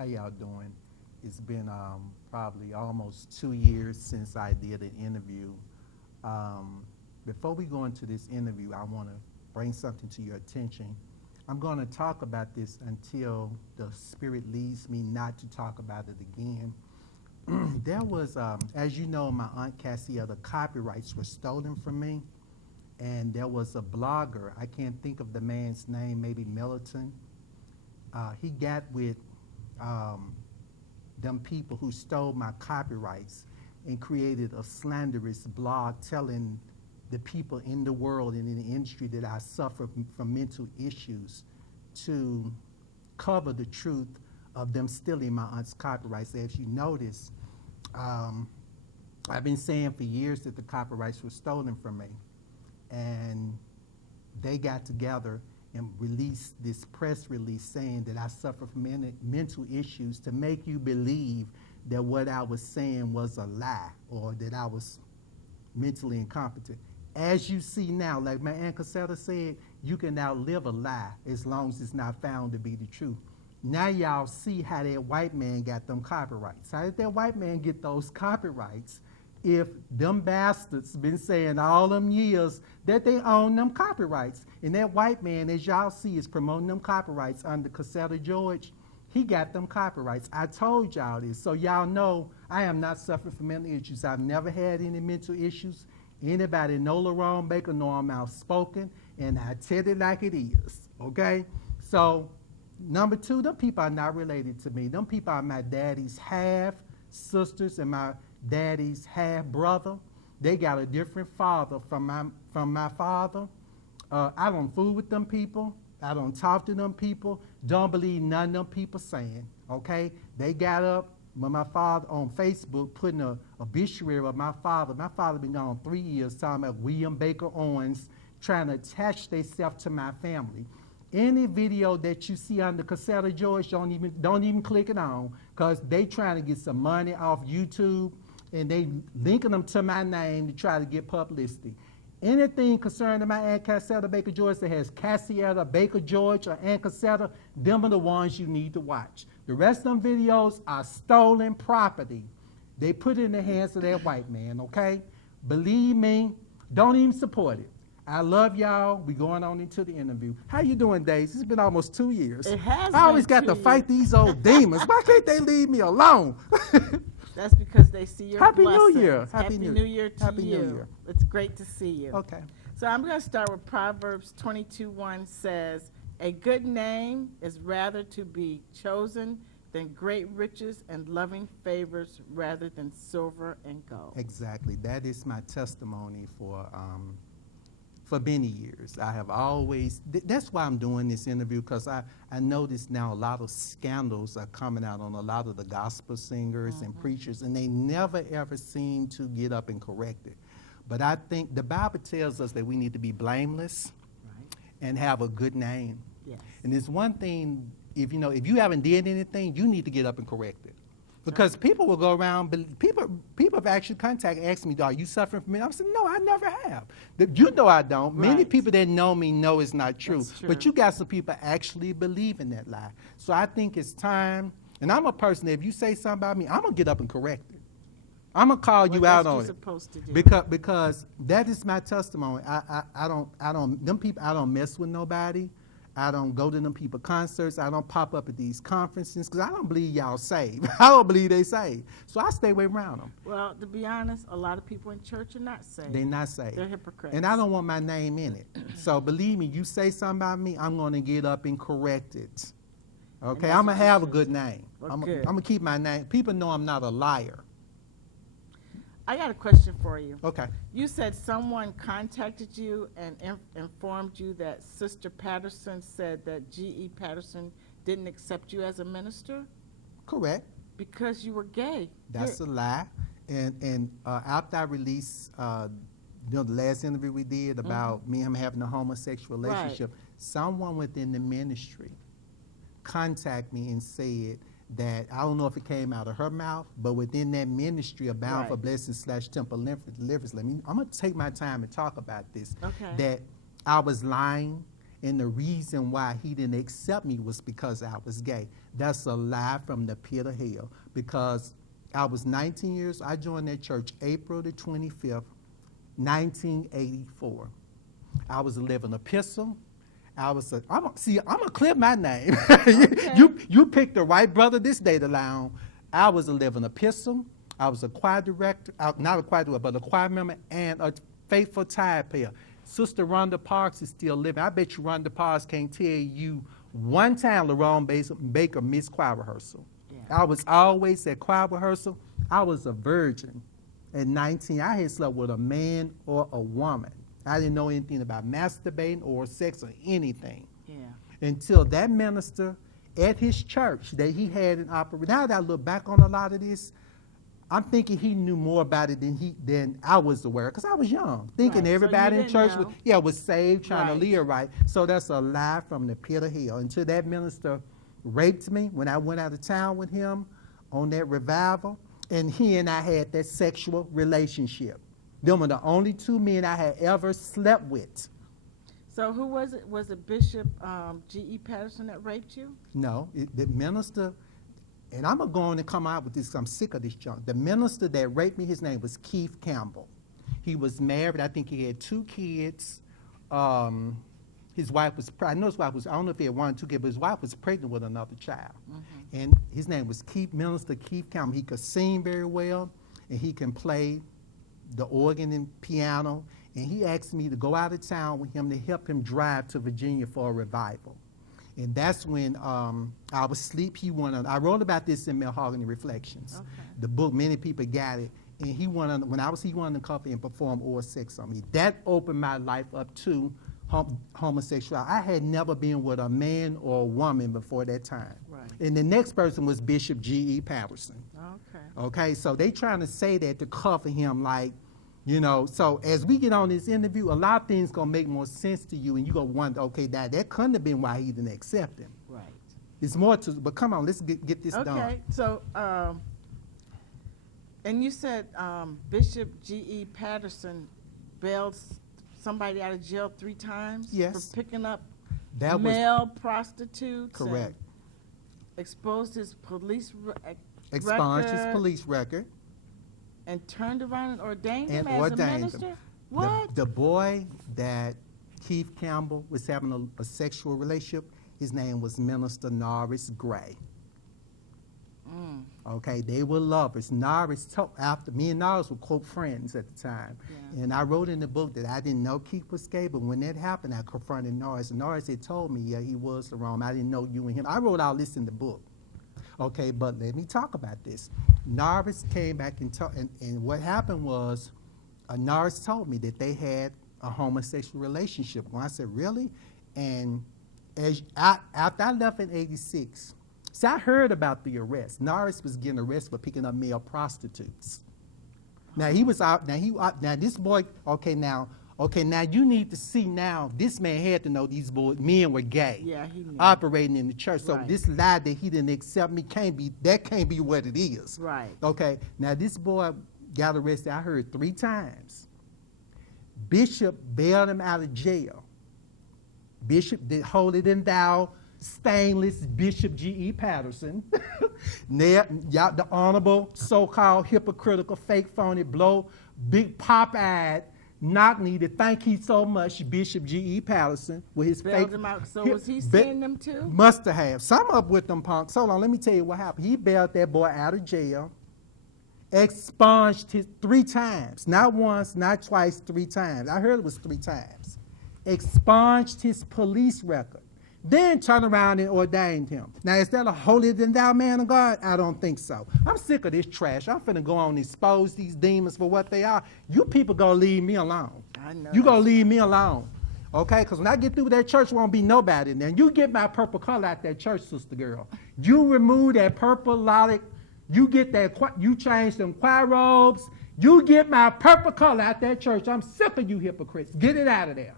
How y'all doing? It's been probably almost 2 years since I did an interview. Before we go into this interview, I want to bring something to your attention. I'm going to talk about this until the Spirit leads me not to talk about it again. There was, as you know, my Aunt Cassietta, the copyrights were stolen from me. And there was a blogger, I can't think of the man's name, maybe Militant. He got with them people who stole my copyrights and created a slanderous blog telling the people in the world and in the industry that I suffer from mental issues to cover the truth of them stealing my aunt's copyrights. As you notice, I've been saying for years that the copyrights were stolen from me. And they got together and released this press release saying that I suffer from mental issues to make you believe that what I was saying was a lie or that I was mentally incompetent. As you see now, like my Aunt Cassietta said, you can outlive a lie as long as it's not found to be the truth. Now y'all see how that white man got them copyrights. How did that white man get those copyrights if them bastards been saying all them years that they own them copyrights? And that white man, as y'all see, is promoting them copyrights under Cassietta George. He got them copyrights. I told y'all this, so y'all know I am not suffering from mental issues. I've never had any mental issues. Anybody know Lerone Baker know I'm outspoken, and I tell it like it is, okay? So, number two, them people are not related to me. Them people are my daddy's half sisters and my daddy's half brother. They got a different father from my father. I don't fool with them people. I don't talk to them people. Don't believe none of them people saying, okay? They got up when my father on Facebook putting a obituary of my father. My father been gone 3 years talking about William Baker Owens trying to attach themselves to my family. Any video that you see under Cassietta George, don't even click it on, because they trying to get some money off YouTube and they linking them to my name to try to get publicity. Anything concerning my Aunt Cassietta Baker George that has Cassietta Baker George or Aunt Cassietta, them are the ones you need to watch. The rest of them videos are stolen property. They put it in the hands of that white man, okay? Believe me, don't even support it. I love y'all. We going on into the interview. How you doing, Daisy? It's been almost 2 years. It has. I always got to fight these old demons. Why can't they leave me alone? That's because they see your Happy blessings. New Year. Happy New Year to Happy you. New Year. It's great to see you. Okay. So I'm going to start with Proverbs 22:1 says, "A good name is rather to be chosen than great riches, and loving favors rather than silver and gold." Exactly. That is my testimony for many years. I have always, that's why I'm doing this interview, because I notice now a lot of scandals are coming out on a lot of the gospel singers and preachers, and they never ever seem to get up and correct it. But I think the Bible tells us that we need to be blameless and have a good name. Yes. And there's one thing, if you haven't did anything, you need to get up and correct it. Because people will go around, people have actually contacted, asked me, are you suffering from it? I said, no, I never have. You know I don't. Right. Many people that know me know it's not true. That's true. But you got some people actually believe in that lie. So I think it's time, and I'm a person that if you say something about me, I'm going to get up and correct it. I'm going to call you out on it. Supposed to do. Because that is my testimony. I don't mess with nobody. I don't go to them people concerts. I don't pop up at these conferences because I don't believe y'all saved. I don't believe they saved. So I stay away around them. Well, to be honest, a lot of people in church are not saved. They're not saved. They're hypocrites. And I don't want my name in it. So believe me, you say something about me, I'm going to get up and correct it. Okay? I'm going to have a good name. Well, I'm good. going to keep my name. People know I'm not a liar. I got a question for you. Okay. You said someone contacted you and informed you that Sister Patterson said that G.E. Patterson didn't accept you as a minister? Correct. Because you were gay. That's a lie. And after I released the last interview we did about me and him having a homosexual relationship, someone within the ministry contacted me and said that, I don't know if it came out of her mouth, but within that ministry, a Bound for Blessing / Temple Deliverance, I'm going to take my time and talk about this, Okay. that I was lying and the reason why he didn't accept me was because I was gay. That's a lie from the pit of hell, because I was 19 years, I joined that church April the 25th, 1984. I was a living epistle. I'm gonna clear my name. Okay. You picked the right brother this day to lie on. I was a living epistle. I was a choir director, not a choir director, but a choir member and a faithful tithe payer. Sister Rhonda Parks is still living. I bet you Rhonda Parks can't tell you one time Lerone Baker missed choir rehearsal. Yeah. I was always at choir rehearsal. I was a virgin. At 19, I had slept with a man or a woman. I didn't know anything about masturbating or sex or anything. Yeah. Until that minister at his church that he had in operation. Now that I look back on a lot of this, I'm thinking he knew more about it than I was aware, because I was young, thinking everybody in church was saved, trying to live right. So that's a lie from the pit of hell. Until that minister raped me when I went out of town with him on that revival, and he and I had that sexual relationship. Them were the only two men I had ever slept with. So who was it? Was it Bishop G.E. Patterson that raped you? No, the minister, and I'm going to go on and come out with this because I'm sick of this junk. The minister that raped me, his name was Keith Campbell. He was married. I think he had 2 kids. His wife was, I know his wife was, I don't know if he had 1 or 2 kids, but his wife was pregnant with another child. Mm-hmm. And his name was Minister Keith Campbell. He could sing very well, and he can play the organ and piano. And he asked me to go out of town with him to help him drive to Virginia for a revival. And that's when I was asleep. I wrote about this in Malehogany Reflections. Okay. The book, many people got it. And he wanted to come and perform oral sex on me. That opened my life up to homosexuality. I had never been with a man or a woman before that time. Right. And the next person was Bishop G.E. Patterson. Okay. Okay, so they trying to say that to cover him, like, you know. So as we get on this interview, a lot of things gonna make more sense to you, and you gonna wonder, okay, that couldn't have been why he didn't accept him. Right. It's more to, but come on, let's get this done. Okay, so, and you said Bishop G.E. Patterson bailed somebody out of jail 3 times? Yes. For picking up that male prostitutes? Correct. Exposed his police Expunged his police record. And turned around and ordained him as a minister? What? The boy that Keith Campbell was having a sexual relationship, his name was Minister Norris Gray. Mm. Okay, they were lovers. Norris told, after me and Norris were quote friends at the time. Yeah. And I wrote in the book that I didn't know Keith was gay, but when that happened, I confronted Norris. And Norris had told me, yeah, he was Lerone. I didn't know you and him. I wrote all this in the book. Okay, but let me talk about this. Norris came back and what happened was, Norris told me that they had a homosexual relationship. When I said, really? And after I left in '86, see, I heard about the arrest. Norris was getting arrested for picking up male prostitutes. Now he was out. Now this boy. Okay, now you need to see now. This man had to know these men were gay. Yeah, he knew. Operating in the church. So this lie that he didn't accept me can't be what it is. Right. Okay. Now this boy got arrested. I heard 3 times. Bishop bailed him out of jail. Bishop did holier than thou, stainless Bishop G.E. Patterson. The honorable, so-called hypocritical, fake, phony, blow, big pop-eyed, knock-knee to thank you so much, Bishop G.E. Patterson, with his bailed him out. So was he seeing them too? Must have. Some up with them punks. Hold on, let me tell you what happened. He bailed that boy out of jail, expunged his 3 times. Not once, not twice, 3 times. I heard it was 3 times. Expunged his police record. Then turned around and ordained him. Now, is that a holier than thou man of God? I don't think so. I'm sick of this trash. I'm finna go on and expose these demons for what they are. You people gonna leave me alone. I know. You gonna leave me alone. Okay? Because when I get through with that church, won't be nobody in there. You get my purple color out that church, sister girl. You remove that purple lollic. You get that, you change them choir robes. You get my purple color out that church. I'm sick of you hypocrites. Get it out of there.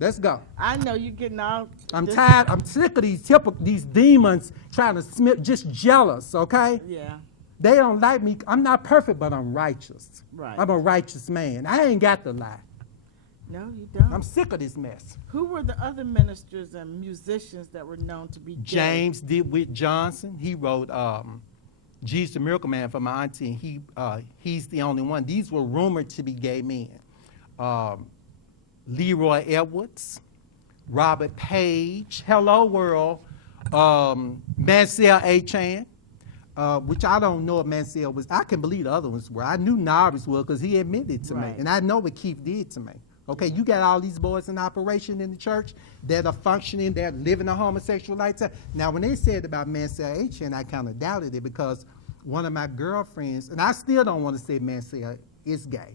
Let's go. I know you're getting out. I'm tired. I'm sick of these demons trying to smith, just jealous, okay? Yeah. They don't like me. I'm not perfect, but I'm righteous. Right. I'm a righteous man. I ain't got to lie. No, you don't. I'm sick of this mess. Who were the other ministers and musicians that were known to be gay? James did with Johnson. He wrote Jesus the Miracle Man for my auntie, and he's the only one. These were rumored to be gay men. Leroy Edwards, Robert Page, Hello World, Mansell A. Chan, which I don't know if Mansell was. I can believe the other ones were. I knew Norris was because he admitted to me, Right. and I know what Keith did to me. Okay, you got all these boys in operation in the church that are functioning, that living a homosexual lifestyle. Now, when they said about Mansell A. Chan, I kind of doubted it because one of my girlfriends, and I still don't want to say Mansell is gay,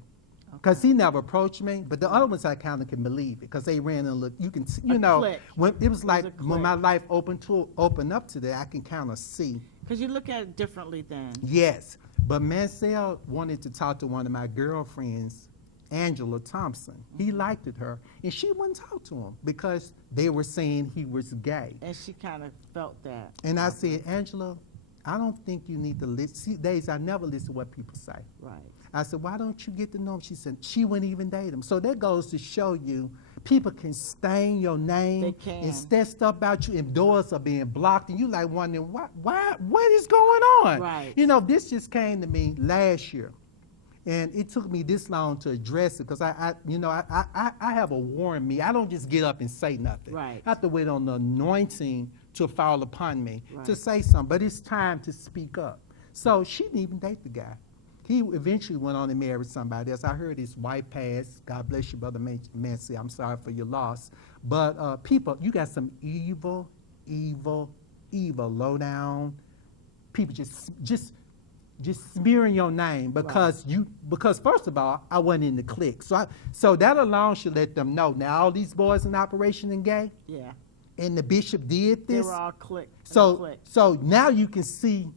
because he never approached me. But the other ones I kind of can believe it because they ran and looked. You can, you know, clique. when it was like a when my clique. life opened up to that, I can kind of see. Because you look at it differently then. Yes, but Mansell wanted to talk to one of my girlfriends, Angela Thompson. He liked her, and she wouldn't talk to him because they were saying he was gay. And she kind of felt that. And I said, Angela, I don't think you need to listen. See, days I never listen to what people say. Right. I said, why don't you get to know him? She said, she wouldn't even date him. So that goes to show you, people can stain your name. They can. And say stuff about you, and doors are being blocked, and you like wondering, what is going on? Right. You know, this just came to me last year. And it took me this long to address it because I have a war in me. I don't just get up and say nothing. Right. I have to wait on the anointing to fall upon me to Right. say something. But it's time to speak up. So she didn't even date the guy. He eventually went on and married somebody else. I heard his wife passed. God bless you, Brother Mancy. I'm sorry for your loss. But people, you got some evil, low down people just smearing your name because because first of all, I wasn't in the clique. So that alone should let them know. Now all these boys in Operation and Gay, Yeah. and the bishop did They this. were all clicked. So now you can see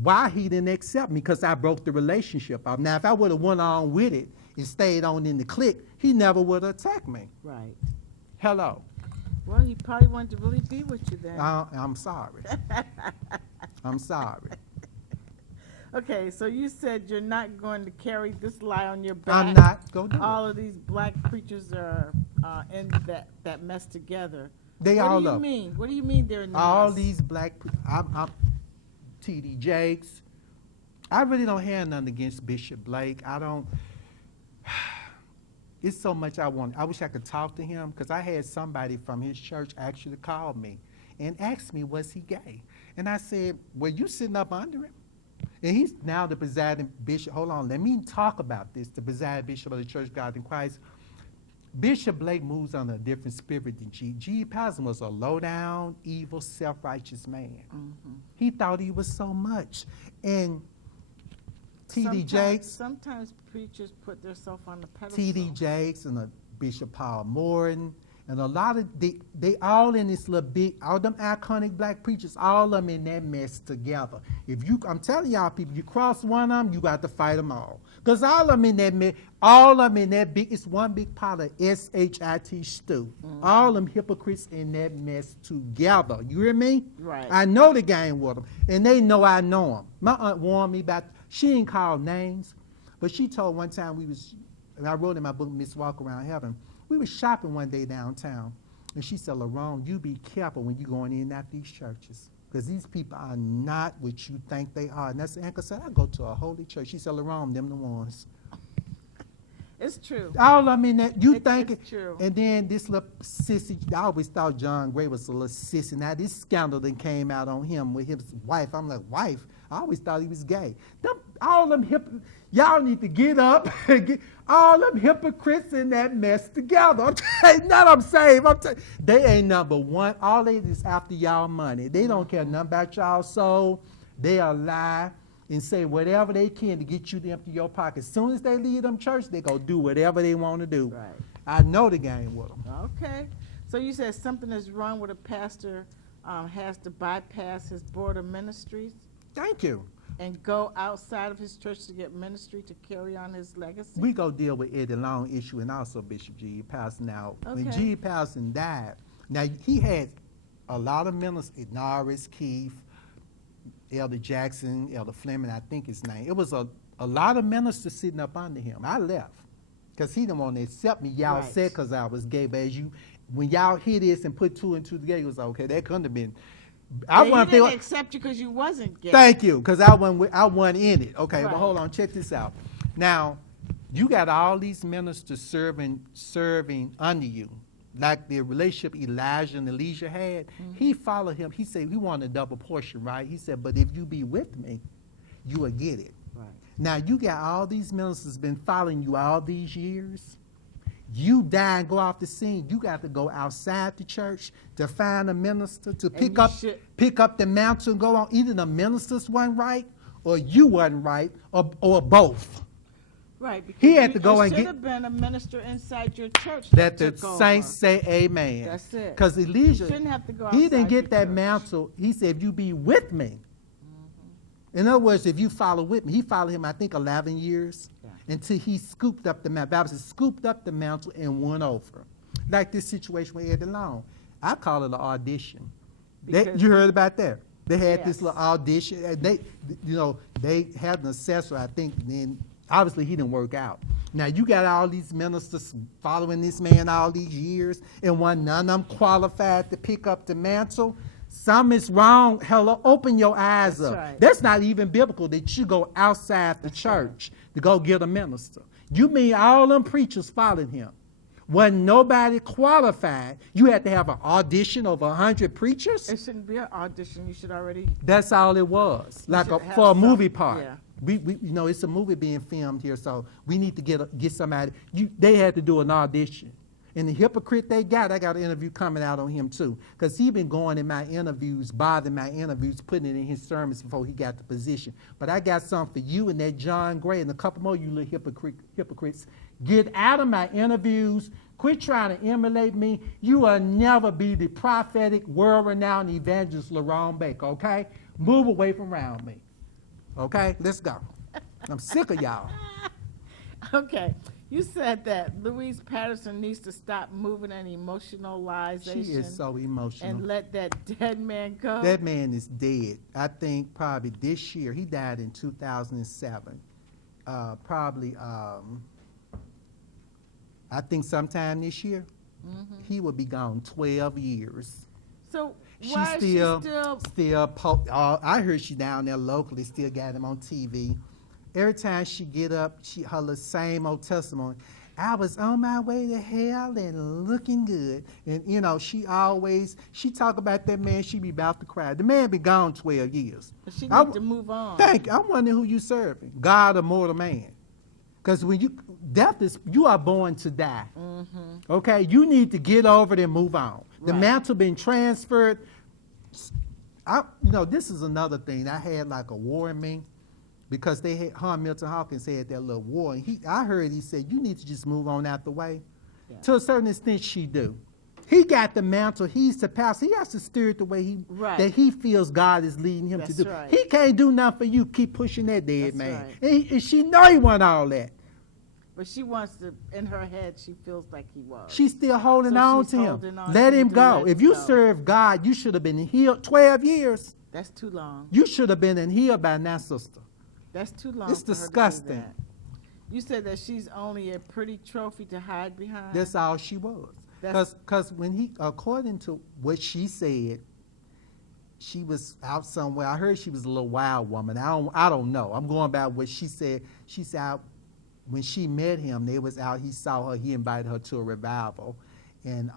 why he didn't accept me, because I broke the relationship off. Now if I would have went on with it and stayed on in the clique, he never would have attacked me. Right. Hello. Well, he probably wanted to really be with you then. I'm sorry. I'm sorry. Okay, so you said you're not going to carry this lie on your back. I'm not. Go do All it. of these black preachers are in that mess together. They all What do you up. mean? What do you mean they're in the All mess? these I'm T.D. Jakes. I really don't have nothing against Bishop Blake. I don't. It's so much I want. I wish I could talk to him, because I had somebody from his church actually call me and asked me, was he gay? And I said, were you sitting up under him? And he's now the presiding bishop. Hold on, let me talk about this. The presiding bishop of the Church of God in Christ. Bishop Blake moves on a different spirit than G. G. Patterson was a low-down, evil, self-righteous man. Mhm. He thought he was so much. And T.D. Jakes, Sometimes preachers put themselves on the pedestal. T.D. Jakes and Bishop Paul Morton, and a lot of, they all in this little big, all them iconic black preachers, all of them in that mess together. I'm telling y'all people, you cross one of them, you got to fight them all. Because all of them in that mess, all of them in that big, it's one big pot of S-H-I-T stew. Mhm. All them hypocrites in that mess together. You hear me? Right. I know the game with them, and they know I know them. My aunt warned me about, she didn't call names, but she told one time and I wrote in my book, Miss Walk Around Heaven, we were shopping one day downtown, and she said, Lerone, you be careful when you're going in and out these churches, because these people are not what you think they are. And that's the anchor said, I go to a holy church. She said, Lerone, them the ones. It's true. All I mean, that you think It's true. And then this little sissy, I always thought John Gray was a little sissy. Now this scandal that came out on him with his wife, I'm like, wife? I always thought he was gay. All them y'all need to get up and get all them hypocrites in that mess together. I'm telling you, not I'm saved. They ain't number one. All they is after y'all money. They don't care nothing about y'all soul. They'll lie and say whatever they can to get you to empty your pocket. As soon as they leave them church, they go do whatever they want to do. Right. I know the game with them. Okay. So you said something is wrong with a pastor has to bypass his board of ministries Thank you. and go outside of his church to get ministry to carry on his legacy? We go deal with Eddie Long issue and also Bishop G. Patterson. Now, when Okay. G. Patterson died, now he had a lot of ministers, Norris, Keith, Elder Jackson, Elder Fleming, I think his name. It was a lot of ministers sitting up under him. I left. because he didn't want to accept me. Y'all Right. said because I was gay, but when y'all hear this and put two and two together, it was okay. That couldn't have been. I He wasn't didn't feeling. accept you because you wasn't gay. Thank you, because I wasn't in it. Okay, Right. but hold on, check this out. Now, you got all these ministers serving under you, like the relationship Elijah and Elisha had. He followed him. He said he wanted a double portion, right? He said, but if you be with me, you will get it. Right. Now, you got all these ministers been following you all these years. You die and go off the scene. You got to go outside the church to find a minister to pick up the mantle and go on. Either the ministers wasn't right, or you wasn't right, or both. Right. Because He had to go and should get have been a minister inside your church that the took over. saints say amen. That's it. Because Elijah, Shouldn't have to go he didn't outside get your that church. mantle. He said, if you be with me. In other words, if you follow with me, he followed him, I think, 11 years until he scooped up the mantle. Bible says, scooped up the mantle and went over. Like this situation with Ed Lerone. I call it an audition. You heard about that? They had this little audition. And they had an assessor, I think, then obviously he didn't work out. Now, you got all these ministers following this man all these years, and none of them qualified to pick up the mantle. Something is wrong. Hello, open your eyes That's up. right. That's not even biblical that you go outside the church to go get a minister. You mean all them preachers following him? Wasn't nobody qualified. You had to have an audition of 100 preachers? It shouldn't be an audition. You should already. That's all it was, like should have for a movie some- part. yeah. We it's a movie being filmed here, so we need to get somebody. They had to do an audition. And the hypocrite I got an interview coming out on him too, because he been going in my interviews, bothering my interviews, putting it in his sermons before he got the position. But I got something for you and that John Gray and a couple more you little hypocrites. Get out of my interviews. Quit trying to emulate me. You will never be the prophetic, world-renowned evangelist Lerone Baker, okay? Move away from around me. Okay? Let's go. I'm sick of y'all. Okay. You said that Louise Patterson needs to stop moving and emotionalization. She is so emotional. And let that dead man go. That man is dead. I think probably this year. He died in 2007. I think sometime this year. He will be gone 12 years. So why is she still? I heard she down there locally, still got him on TV. Every time she get up, her the same old testimony. I was on my way to hell and looking good. And, she talk about that man, she be about to cry. The man been gone 12 years. But she needs to move on. Thank you. I'm wondering who you serving, God or mortal man. Because when you are born to die. Okay? You need to get over it and move on. The mantle been transferred. This is another thing. I had like a war in me. Because Milton Hawkins had that little war, and I heard he said, you need to just move on out the way. Yeah. To a certain extent, she do. He got the mantle. He's the pastor. He has to steer it the way that he feels God is leading him to do. Right. He can't do nothing for you. Keep pushing that dead man. Right. And she know he want all that. But she wants to, in her head, she feels like he was. She's still holding on to him. Let him go. If you serve God, you should have been healed 12 years. That's too long. You should have been in here by now, sister. That's too long. It's for her to do disgusting. that. You said that she's only a pretty trophy to hide behind. That's all she was. Because when according to what she said, she was out somewhere. I heard she was a little wild woman. I don't know. I'm going by what she said. She said when she met him, they was out. He saw her. He invited her to a revival, and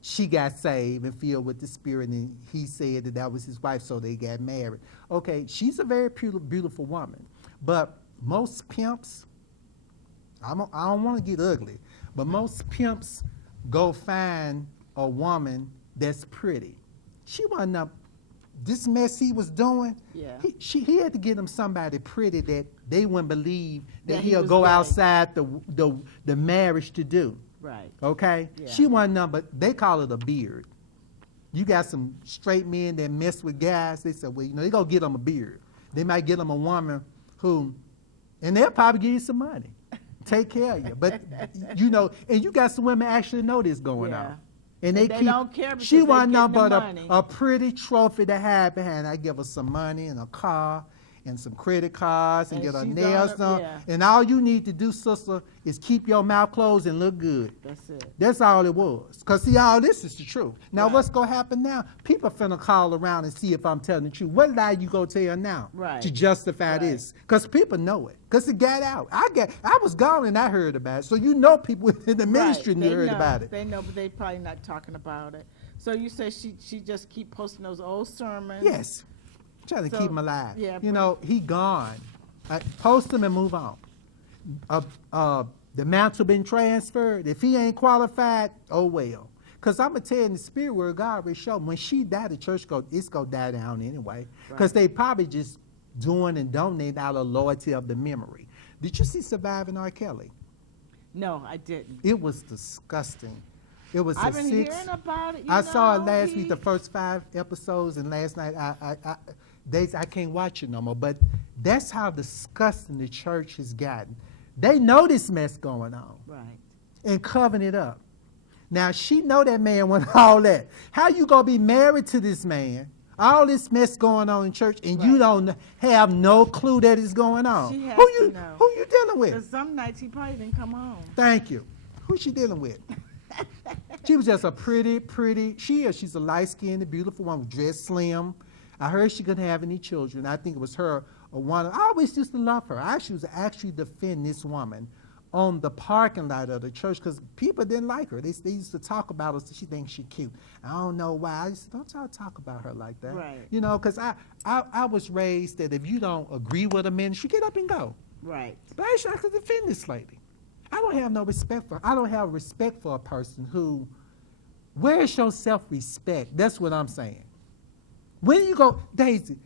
she got saved and filled with the Spirit, and he said that was his wife, so they got married. Okay, she's a very beautiful woman, but most pimps, I don't want to get ugly, but most pimps go find a woman that's pretty. She wasn't up. This mess he was doing, he had to get him somebody pretty that they wouldn't believe that he'll go outside the marriage to do. Right. Okay? Yeah. She wasn't nothing, but they call it a beard. You got some straight men that mess with guys. They say, well, they're going to get them a beard. They might get them a woman and they'll probably give you some money. Take care of you. But, and you got some women actually know this going on. And they don't care because she wasn't nothing but money. a pretty trophy to hide behind. I give her some money and a car, and some credit cards and And get her she's nails on done. yeah. And all you need to do, sister, is keep your mouth closed and look good. That's it. That's all it was. Because, see, all this is the truth. Now, Right. what's going to happen now? People finna call around and see if I'm telling the truth. What lie you going to tell now Right. to justify Right. this? Because people know it. Because it got out. I was gone and I heard about it. So you know people in the ministry Right. knew They heard know. about it. They know, but they probably not talking about it. So you say she just keep posting those old sermons. Yes. Trying to So, keep him alive. yeah, You but- know, he gone. Post him and move on. The mantle been transferred. If he ain't qualified, oh well. Because I'm going to tell you in the spirit where God already showed me, when she died, the church it's going to die down anyway. Because Right. they probably just doing and donating out of loyalty of the memory. Did you see Surviving R. Kelly? No, I didn't. It was disgusting. It was I've a been 6. hearing about it. I saw it know, last week, the first 5 episodes, and last night I can't watch it no more. But that's how disgusting the church has gotten. They know this mess going on Right. and covering it up. Now she know that man went all that. How you gonna be married to this man? All this mess going on in church, and you Right. don't have no clue that it's going on. She has who to you know. who you dealing with? Because some nights he probably didn't come home. Thank you. Who she dealing with? She was just a pretty. She's a light-skinned, beautiful woman, dressed slim. I heard she couldn't have any children. I think it was her or one. I always used to love her. I used to actually defend this woman on the parking lot of the church because people didn't like her. They used to talk about her. So she thinks she's cute. I don't know why. I used to, don't y'all talk about her like that. Right. You know, because I was raised that if you don't agree with a ministry, get up and go. Right. But I should defend this lady. I don't have no respect for her. I don't have respect for a person who, where's your self-respect? That's what I'm saying. When you go, Daisy,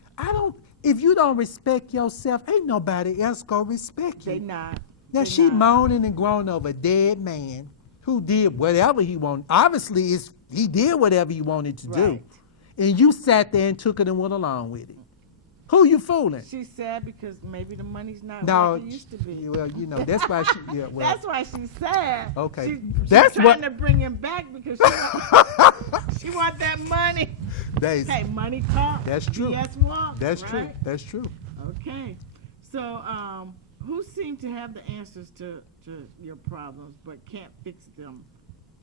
if you don't respect yourself, ain't nobody else gonna respect you. They not. Now They she not. moaning and groaning over a dead man who did whatever he wanted. Obviously, he did whatever he wanted to do. Right. And you sat there and took it and went along with it. Who you fooling? She's sad because maybe the money's not No, what it used to be. well, you know, that's why she, yeah, well. That's why she's sad. Okay. She's That's trying what- to bring him back because she want that money. Daisy, Okay, money talk. That's true. BS walk. that's right? true, that's true. Okay. So, who seemed to have the answers to your problems but can't fix them?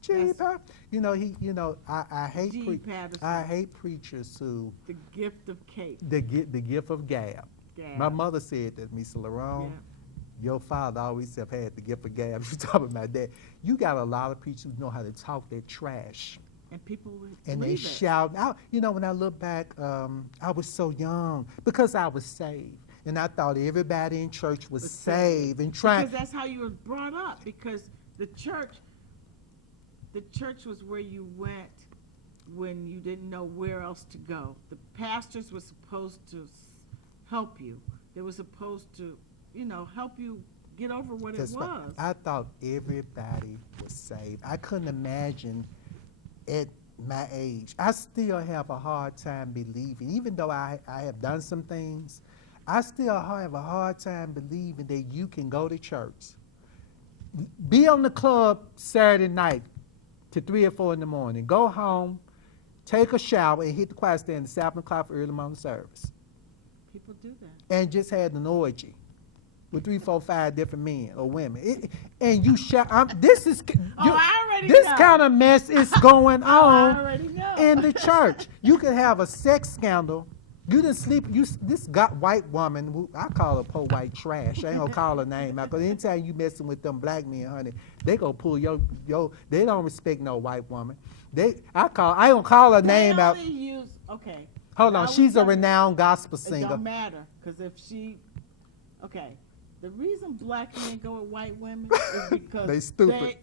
Gee, That's- you know, I hate G. Patterson. I hate preachers who The gift of cake. the gift of gab. Gab. My mother said that, Miss Lerone, Yeah. your father always have had the gift of gab. You talking about that? You got a lot of preachers who know how to talk their trash. And people would And they believe it. shout out. You know, when I look back, I was so young because I was saved. And I thought everybody in church was Was saved and trying. Because that's how you were brought up. Because the church was where you went when you didn't know where else to go. The pastors were supposed to help you. They were supposed to, help you get over what That's it right. was. I thought everybody was saved. I couldn't imagine at my age. I still have a hard time believing, even though I have done some things, I still have a hard time believing that you can go to church, be on the club Saturday night to 3 or 4 in the morning, go home, take a shower, and hit the choir stand at 7 o'clock for early morning service, People do that. and just had an orgy with 3, 4, 5 different men or women. And you shout, this is, I already this know. kind of mess is going I on already know. in the church. You could have a sex scandal. You didn't sleep. This got white woman. I call her poor white trash. I ain't gonna call her name out, because anytime you messing with them black men, honey, they gonna pull your. They don't respect no white woman. I ain't gonna call her name out. Okay. Hold Now on, we she's a talking- renowned gospel It singer. don't matter, because if she, okay, the reason black men go with white women is because They stupid.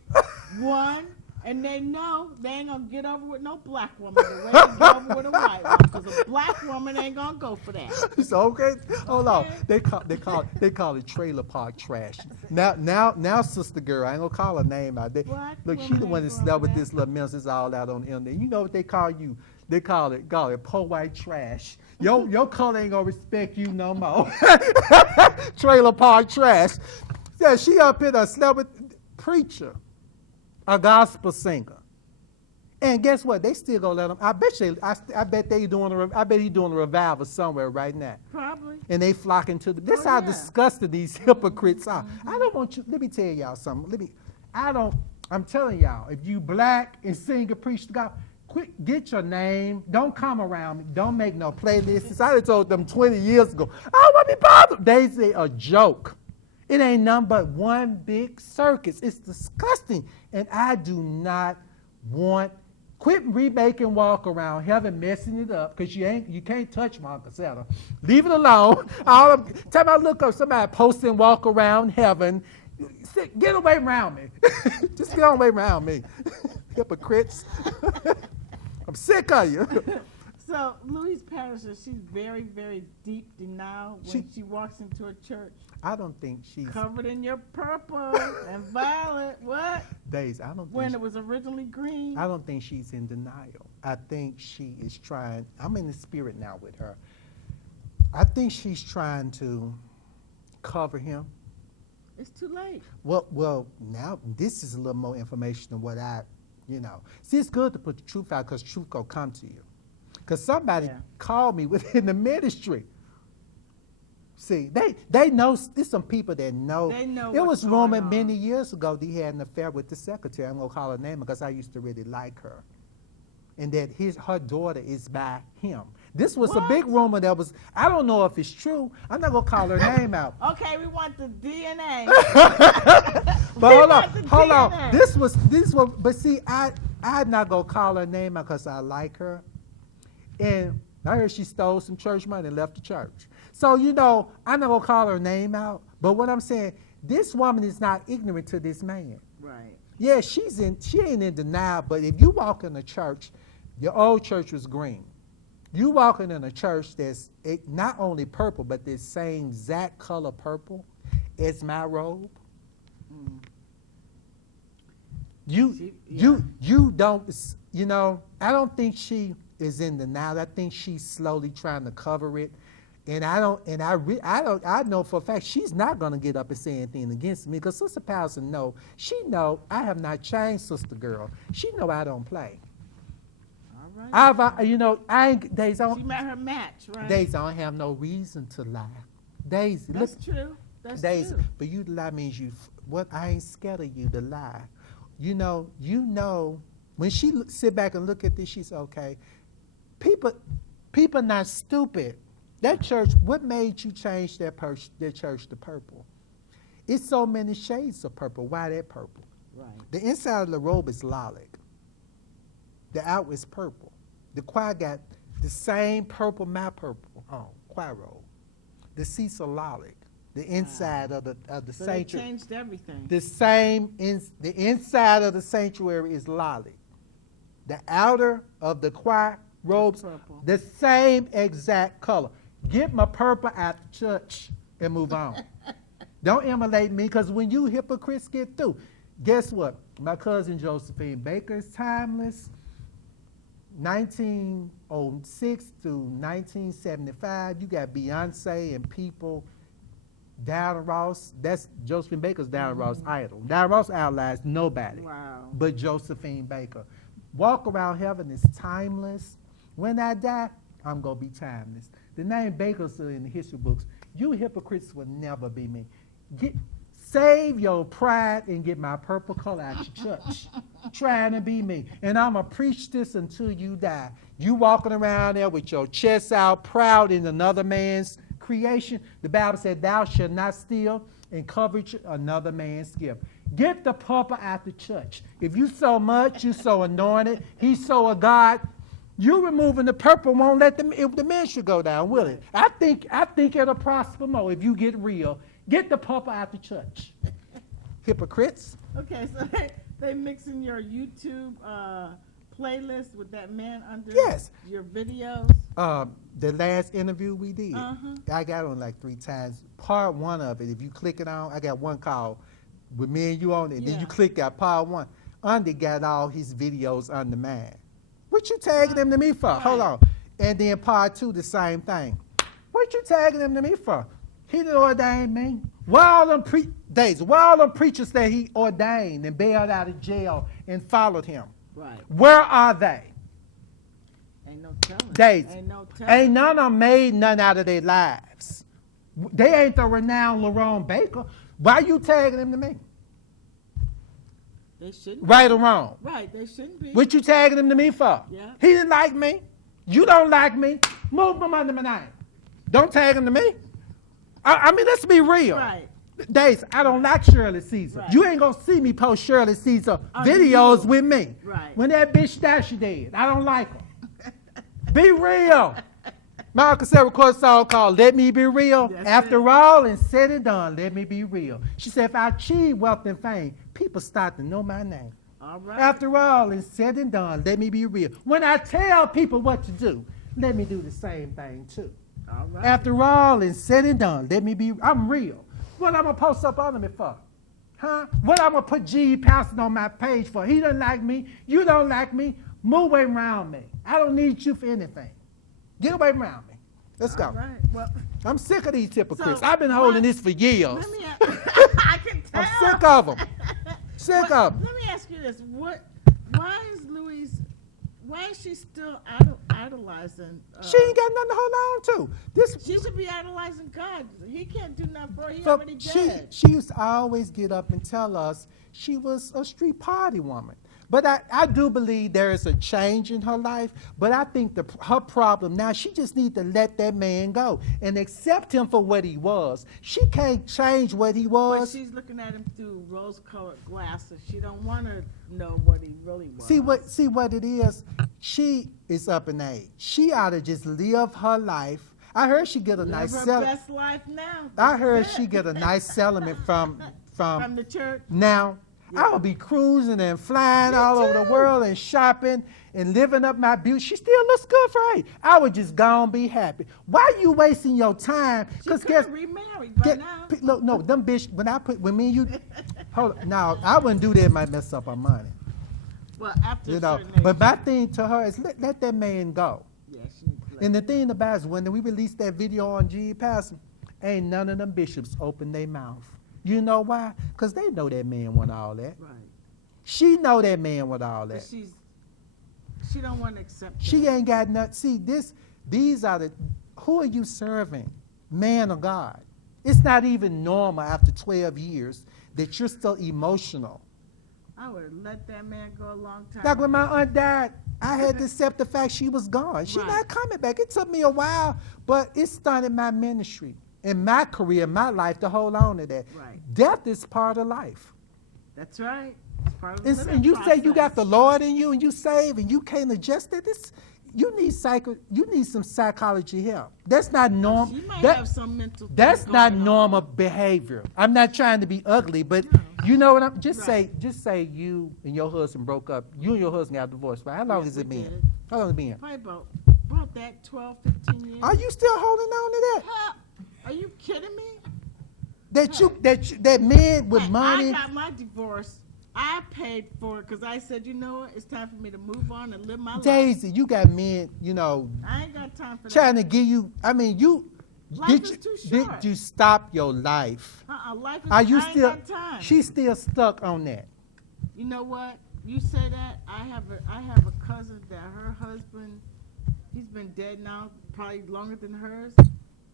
One, and they know they ain't gonna get over with no black woman the way they get over with a white woman, because a black woman ain't gonna go for that. It's okay. Hold on. They call it trailer park trash. Now, sister girl, I ain't gonna call her name out. Black Look, she women the one ain't that going slept for with that. this little mess. It's all out on the internet. You know what they call you? They call it poor white trash. Your color ain't gonna respect you no more. Trailer park trash. Yeah, she up here done slept with preacher, a gospel singer. And guess what? They still gonna let him. I bet he's doing a revival somewhere right now. Probably. And they flocking to the. This Oh, how yeah. disgusted these hypocrites are. I don't want you. Let me tell y'all something. I'm telling y'all, if you black and sing and preach to God, quit, get your name. Don't come around me. Don't make no playlists. I done told them 20 years ago, I don't want to be bothered. They say a joke. It ain't nothing but one big circus. It's disgusting. And I do not want, quit remaking walk around heaven, messing it up, because you can't touch my Cassietta. Leave it alone. Time I look up somebody posting walk around heaven, get away around me. Just get away around me. Hypocrites. I'm sick of you. So Louise Patterson, she's very, very deep denial when she walks into a church. I don't think she's covered in your purple and violet. What? Days, I don't think when it was originally green. I don't think she's in denial. I think she is trying. I'm in the spirit now with her. I think she's trying to cover him. It's too late. Well, now this is a little more information than what See, it's good to put the truth out because truth gonna come to you. Because somebody called me within the ministry. See, they know. There's some people that know. They know. It was rumored many years ago that he had an affair with the secretary. I'm gonna call her name because I used to really like her, and that her daughter is by him. This was a big rumor that was. I don't know if it's true. I'm not gonna call her name out. Okay, we want the DNA. But hold on. This was. But see, I'm not gonna call her name out because I like her, and I heard she stole some church money and left the church. So, I'm not going to call her name out, but what I'm saying, this woman is not ignorant to this man. Right. Yeah, she ain't in denial, but if you walk in a church, your old church was green. You walking in a church that's not only purple, but the same exact color purple as my robe. Mm. You don't, I don't think she is in denial. I think she's slowly trying to cover it. And I know for a fact she's not going to get up and say anything against me because Sister Patterson she I have not changed, sister girl. She know I don't play. All right. She met her match, right? Daisy, I don't have no reason to lie. Daisy, that's true. That's Daisy, true. but you to lie means I ain't scared of you to lie. When she sit back and look at this, she said, okay, people not stupid. That church, what made you change their church to purple? It's so many shades of purple. Why that purple? Right. The inside of the robe is lilac. The out is purple. The choir got the same purple, my purple, choir robe. The seats are lilac. The inside of the so sanctuary. They changed everything. The inside of the sanctuary is lilac. The outer of the choir robes, the same exact color. Get my purple out the church and move on. Don't emulate me, because when you hypocrites get through, guess what? My cousin Josephine Baker is timeless. 1906 to 1975, you got Beyonce and people. Diana Ross, that's Josephine Baker's Diana Ross idol. Diana Ross outlies nobody but Josephine Baker. Walk around heaven is timeless. When I die, I'm going to be timeless. The name Baker's in the history books. You hypocrites will never be me. Save your pride and get my purple color out your church. Trying to be me. And I'm going to preach this until you die. You walking around there with your chest out, proud in another man's creation. The Bible said, thou shalt not steal and covet another man's gift. Get the purple out the church. If you so much, you so anointed, he's so a God, you removing the purple won't let the ministry go down, will it? I think it'll prosper more if you get real. Get the purple out the church. Hypocrites. Okay, so they mixing your YouTube playlist with that man under your videos? The last interview we did, I got on like 3 times. Part 1 of it, if you click it on, I got one call with me and you on it, and then you click out part 1. Under got all his videos under mine. What you tagging them to me for? Hold on. And then part 2, the same thing. What you tagging them to me for? He didn't ordain me. Why all them preachers that he ordained and bailed out of jail and followed him? Right. Where are they? Ain't no telling. Daisy. Ain't no telling. Ain't none of them made none out of their lives. They ain't the renowned Lerone Baker. Why you tagging them to me? They shouldn't. Right or wrong? Right, they shouldn't be. What you tagging him to me for? Yeah. He didn't like me. You don't like me. Move him under my name. Don't tag him to me. I mean, let's be real. Right. Days, I don't like Shirley Caesar. Right. You ain't gonna see me post Shirley Caesar Oh, videos you. with me. Right. When that bitch died, she dead. I don't like her. Be real. Malcolm said record a song called Let Me Be Real. That's After it. all and said and done, let me be real. She said, if I achieve wealth and fame, people start to know my name. All right. After all and said and done, let me be real. When I tell people what to do, let me do the same thing too. All right. After all and said and done, let me be, I'm real. What I'm gonna post up on me for? Huh? What I'm gonna put G. Patterson on my page for? He doesn't like me, you don't like me, move away around me. I don't need you for anything. Get away around me. Let's go. All right. Well, I'm sick of these hypocrites. So, I've been holding what- this for years. let me. I can tell. I'm sick of them. Sick of them. Let me ask you this: Why is Louise? Why is she still idolizing? She ain't got nothing to hold on to. This She should be idolizing God. He can't do nothing for her. He So already dead. she used to always get up and tell us she was a street party woman. But I do believe there is a change in her life. But I think her problem now, she just needs to let that man go and accept him for what he was. She can't change what he But was. she's looking at him through rose-colored glasses. She don't want to know what he really was. See what it is? She is up in age. She ought to just live her life. I heard she get a Live nice her settlement. best life now. I heard That's she it. get a nice settlement from From the church. Now, I would be cruising and flying all over the too. world and shopping and living up my beauty. She still looks good for her age. I would just go and be happy. Why you wasting your time? She could have remarried by now. Look, no, them bitch, when me and you, hold on, now, I wouldn't do that, it might mess up our money. Well, after You a know, certain age. but my thing to her is let that man go. Yeah, she needs to let And the thing about it is when we released that video on G. Patterson, ain't none of them bishops open their mouth. You know why? Because they know that man want all that. Right. She know that man want all But that. she don't want to accept She that. ain't got nothing. See, these are who are you serving? Man or God? It's not even normal after 12 years that you're still emotional. I would let that man go a long time. Like when my aunt died, I had to accept the fact she was gone. She Right. not coming back. It took me a while, but it started my ministry and my career, my life to hold on to that. Right. Death is part of life. That's right. It's part of the living And you say you got the process. Lord in you and you save and you can't adjust it. You need some psychology help. That's not normal. She might That- have some mental thing That's not going on. normal behavior. I'm not trying to be ugly, but No. you know what I'm just Right. say you and your husband broke up. You and your husband got divorced, right? How long Yes, has it we been? did. How long has it been? Probably about that 12, 15 years. Are you still holding on to that? Huh? Are you kidding me? That man with Hey, money. I got my divorce. I paid for it because I said, you know what? It's time for me to move on and live my life. Daisy, you got men, I ain't got time for trying that. to give you. I mean, Life did is you too did short. you stop your life? Life is, Are you I ain't still? got time. She's still stuck on that. You know what? You say that. I have a cousin that her husband, he's been dead now probably longer than hers,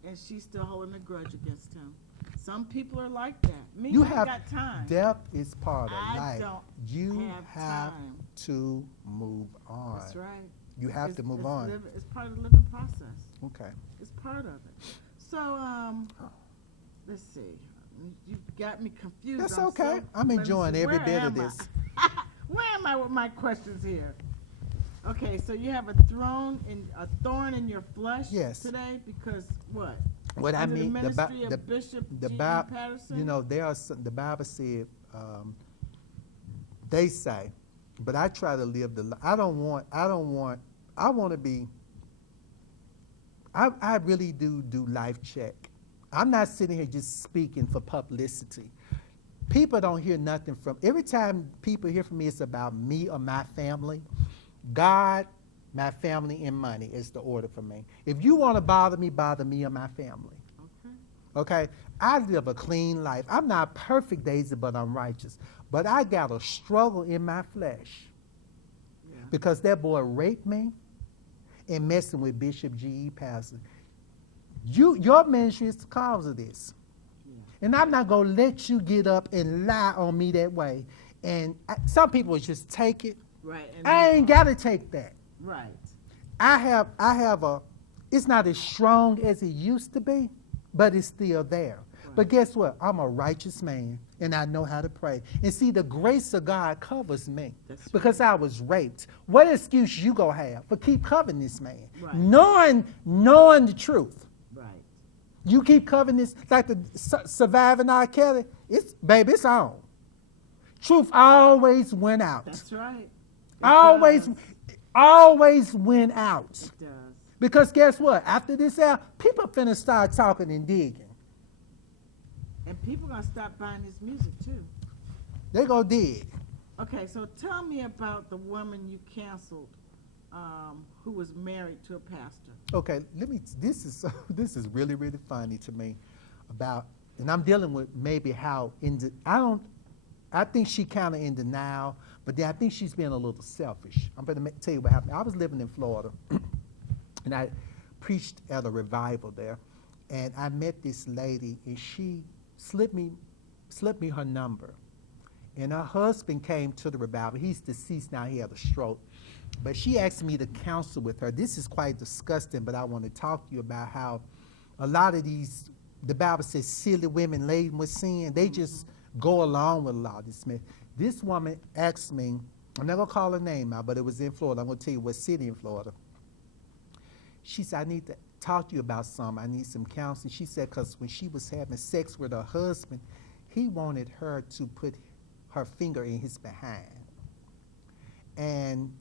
and she's still holding a grudge against him. Some people are like that. Me, You I ain't have got time. death is part of I life. don't You have have time. to move on. That's right. You have to move on. It's part of the living process. Okay. It's part of it. So, let's see. You got me confused. That's I'm okay. so- I'm let me enjoying see, every where bit of am I? this. Where am I with my questions here? Okay, so you have a thorn in your flesh Yes. today because what? What I Under mean, the ministry of Bishop the G.E. Bible, Patterson? the Bible said, they say, but I try to live I want to be, I really do life check. I'm not sitting here just speaking for publicity. People don't hear nothing every time people hear from me, it's about me or my family. God, my family, and money is the order for me. If you want to bother me or my family. Okay? I live a clean life. I'm not perfect, Daisy, but I'm righteous. But I got a struggle in my flesh. because that boy raped me and messing with Bishop G.E. Patterson. Your ministry is the cause of this. Yeah. And I'm not going to let you get up and lie on me that way. And some people just take it. Right. And I ain't got to take that. Right. I have a, it's not as strong as it used to be, but it's still there. Right. But guess what? I'm a righteous man, and I know how to pray. And see, the grace of God covers me. That's because right. I was raped. What excuse you gonna have for keep covering this man? Right. Knowing the truth. Right. You keep covering this, like the surviving R. Kelly, it's on. Truth always went out. That's right. Always went out. It does. Because guess what? After this out, people finna start talking and digging. And people gonna stop buying his music too. They go dig. Okay, so tell me about the woman you canceled, who was married to a pastor. Okay, this is really, really funny to me about, and I'm dealing with maybe how, I think she kind of in denial, but then I think she's being a little selfish. I'm going to tell you what happened. I was living in Florida, and I preached at a revival there, and I met this lady, and she slipped me her number. And her husband came to the revival. He's deceased now. He had a stroke. But she asked me to counsel with her. This is quite disgusting, but I want to talk to you about how a lot of these, the Bible says, silly women laden with sin, they just go along with a lot of this myth. This woman asked me, I'm not going to call her name out, but it was in Florida. I'm going to tell you what city in Florida. She said, I need to talk to you about something. I need some counseling. She said, because when she was having sex with her husband, he wanted her to put her finger in his behind. And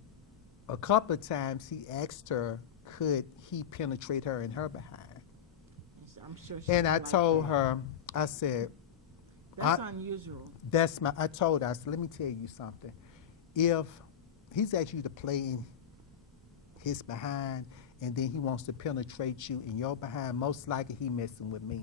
a couple of times he asked her, could he penetrate her in her behind? I'm sure she And I like told that. her, I said, That's unusual. I told her, I said, let me tell you something. If he's asked you to play in his behind and then he wants to penetrate you in your behind, most likely he messing with men.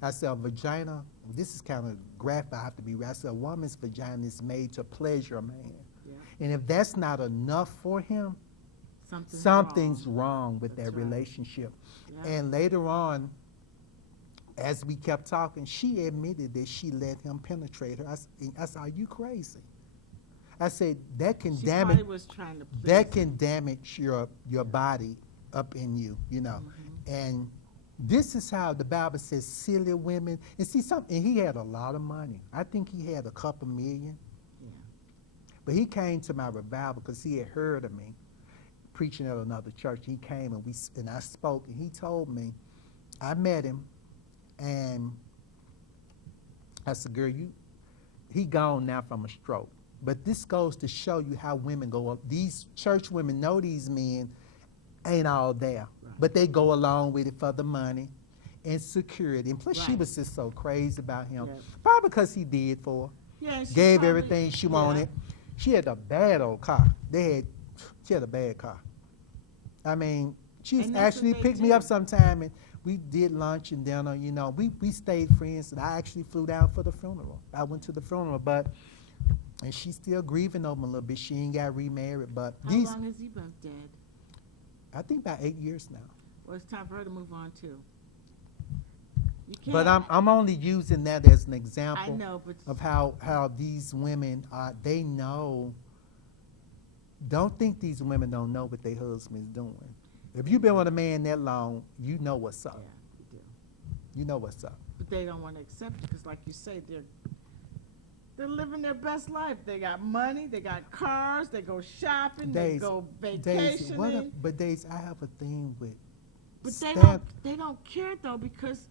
I said, a vagina, this is kind of graphic, I have to be right. I said, a woman's vagina is made to pleasure a man. Yeah. And if that's not enough for him, Something's wrong with That's that right. relationship. Yeah. And later on, as we kept talking, she admitted that she let him penetrate her. I said, are you crazy? I said, that can She damage, probably was trying to please that him. can damage your body up in you, you know. And this is how the Bible says silly women, and see something, and he had a lot of money. I think he had a couple million. Yeah. But he came to my revival because he had heard of me preaching at another church. He came and I spoke, and he told me, I met him, and I said, girl, he gone now from a stroke. But this goes to show you how women go up. These church women know these men ain't all there, Right. but they go along with it for the money and security. And plus, she Right. was just so crazy about him, Yeah. probably because he did for her. Yeah, she Gave probably- everything she yeah. wanted. She had a bad old car. She had a bad car. I mean, she And that's actually what they picked me do. up sometime, and we did lunch and dinner. You know, we stayed friends, and I actually flew down for the funeral. I went to the funeral, and she's still grieving over him a little bit. She ain't got remarried, but How long has he been dead? I think about 8 years now. Well, it's time for her to move on too. You can't. But I'm only using that as an I example know, but of how these women they know. Don't think these women don't know what their husband's doing. If you've been with a man that long, you know what's yeah, up. you do. You know what's up. But they don't want to accept it because, like you say, they're living their best life. They got money, they got cars, they go shopping, they Daisy, go Daisy, vacationing. but Daisy, I have a thing with. But stand- they don't care though, because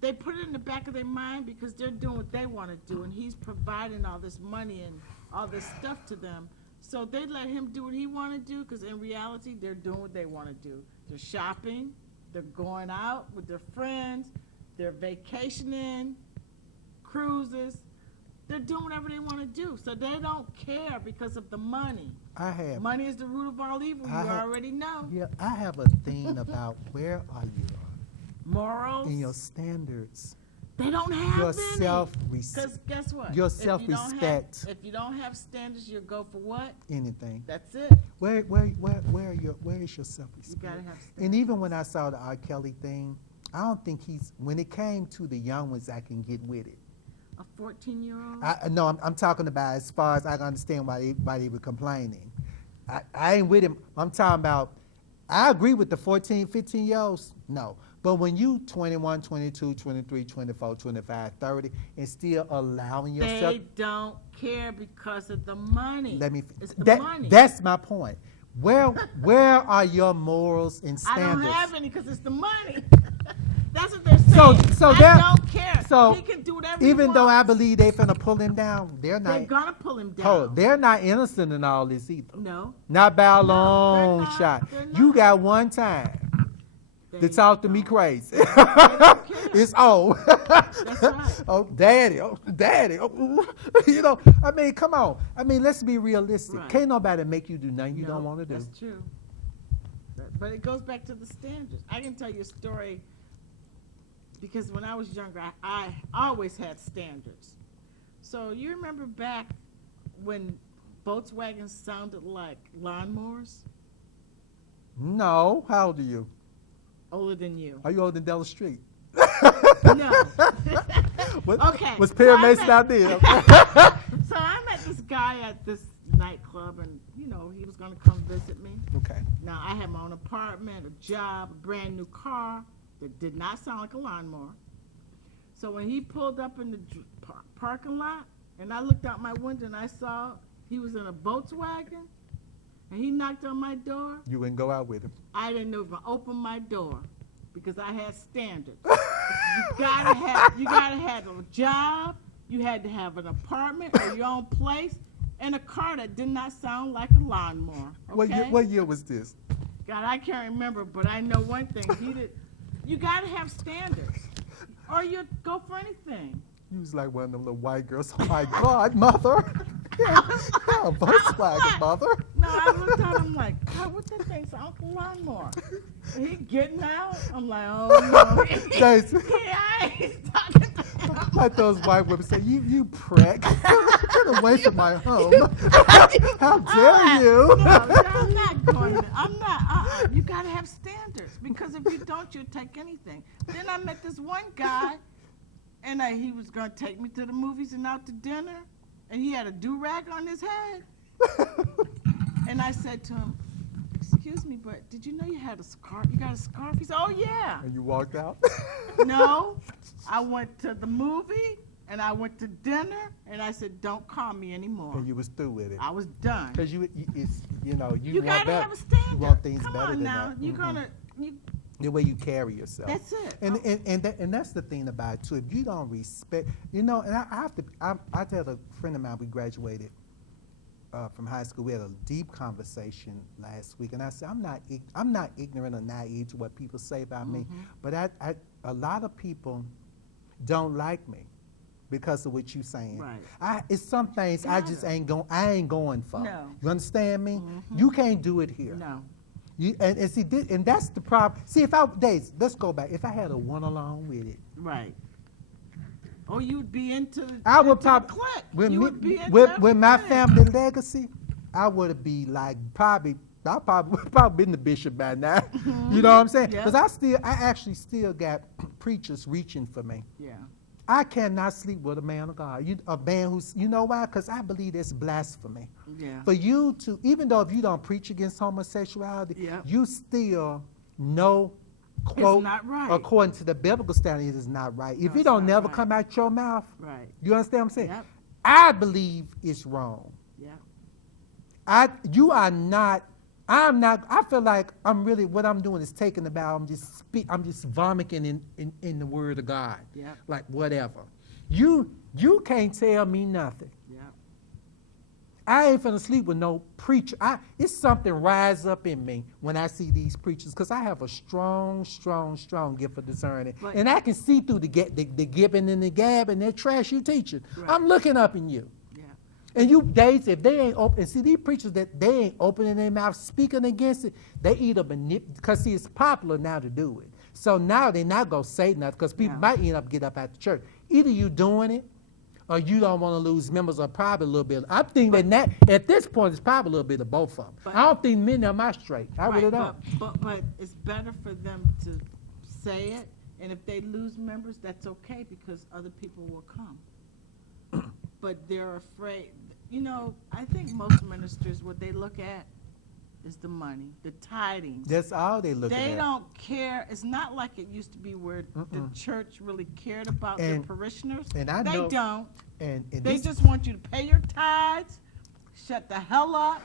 they put it in the back of their mind because they're doing what they want to do, and he's providing all this money and all this stuff to them. So they let him do what he want to do, because in reality, they're doing what they want to do. They're shopping, they're going out with their friends, they're vacationing, cruises. They're doing whatever they want to do. So they don't care because of the money. Money is the root of all evil. You already know. Yeah, I have a thing about where are you Morals. in your standards. They don't have Your any. self-respect. Because guess what? Your If you don't have- self-respect. If you don't have standards, you'll go for what? Anything. That's it. Where is your self-respect? You gotta have standards. And even when I saw the R. Kelly thing, I don't think when it came to the young ones, I can get with it. A 14-year-old? No, I'm talking about as far as I can understand why they were complaining. I ain't with him. I'm talking about, I agree with the 14, 15-year-olds, no. But when you 21, 22, 23, 24, 25, 30, and still allowing yourself. They don't care because of the money. It's the money. That's my point. Where are your morals and I standards? don't have any because it's the money. That's what they're saying. So I that- don't care. so He can do whatever Even he though I wants. believe they're finna pull him down, they're They're not. gonna pull him down. Oh, they're not innocent in all this either. No. Not by a No, they're long not. shot. They're You not. got one time to They talk to me don't. crazy. don't care. It's oh. That's right. Oh, daddy. Oh, daddy. Oh, I mean, come on. I mean, let's be realistic. Right. Can't nobody make you do nothing you No, don't want to do. That's true. But it goes back to the standards. I can tell you a story because when I was younger, I always had standards. So you remember back when Volkswagens sounded like lawnmowers? No. How old are you? Older than you. Are you older than Della Street? No. Okay, Was so Perry I Mason met- out there? So I met this guy at this nightclub, and he was going to come visit me. Okay. Now I had my own apartment, a job, a brand new car that did not sound like a lawnmower. So when he pulled up in the parking lot, and I looked out my window and I saw he was in a Volkswagen, and he knocked on my door, You wouldn't go out with him. I didn't even open my door because I had standards. You gotta have a job. You had to have an apartment or your own place, and a car that did not sound like a lawnmower. Okay? What year was this? God, I can't remember, but I know one thing. You gotta have standards, or you go for anything. You was like one of them little white girls. Oh my God, mother. Yeah, Volkswagen, mother. No, I looked at him like, God, what that thing sound like a lawnmower? And he getting out. I'm like, oh no. Thanks. Yeah, he's talking to him. Like those white women say, you prick. Get away from my home. How dare you? No, I'm not going to. I'm not. You got to have standards because if you don't, you'll take anything. Then I met this one guy, and he was going to take me to the movies and out to dinner, and he had a do-rag on his head. And I said to him, excuse me, but did you know you had a scarf? You got a scarf? He said, oh, yeah. And you walked out? No, I went to the movie, and I went to dinner, and I said, don't call me anymore. And you was through with it. I was done. Because you want You gotta better. have a standard. You want things Come better on than now. that. You're Mhm. gonna. The way you carry yourself. That's it. And that's the thing about it too. If you don't respect, and I tell a friend of mine, we graduated from high school. We had a deep conversation last week, and I said, I'm not ignorant or naive to what people say about me, but a lot of people don't like me because of what you're saying. Right. It's some things I just ain't going for. No. You understand me? You can't do it here. No. And see, and that's the problem. See, let's go back. If I had a one along with it, Right. Oh, you'd be into. I would into probably the clique. with You me, would be into with my everything. family legacy, I would be like I probably been the bishop by now. You know what I'm saying? Yeah. Because I actually still got preachers reaching for me. Yeah. I cannot sleep with a man of God. A man who's, you know why? Because I believe that's blasphemy. Yeah. For you to, even though if you don't preach against homosexuality, Yeah. you still know, quote, It's not right. according to the biblical standard, it is not right. If No, it it's don't not never right. come out your mouth, Right. you understand what I'm saying? Yep. I believe it's wrong. Yeah. I feel like what I'm doing is taking the Bible, I'm just vomiting in the word of God. Yeah. Like whatever. You can't tell me nothing. Yeah. I ain't finna sleep with no preacher. It's something rise up in me when I see these preachers, because I have a strong gift for discerning. Right. And I can see through the gibbing and the gab and that trash you teaching. Right. I'm looking up in you. Yeah. And if they ain't open, and see these preachers that they ain't opening their mouth speaking against it, they either because see, it's popular now to do it. So now they're not going to say nothing because people No. might end up get up at the church. Either you doing it or you don't want to lose members, or probably a little bit. I think that at this point, it's probably a little bit of both of them. But- I don't think many of them are straight. I really don't. But it's better for them to say it, and if they lose members, that's okay, because other people will come. But they're afraid, I think most ministers, what they look at is the money, the tidings. That's all they look at. They don't care. It's not like it used to be where the church really cared about their And- parishioners. and I They know- don't. And They this, just want you to pay your tithes, shut the hell up,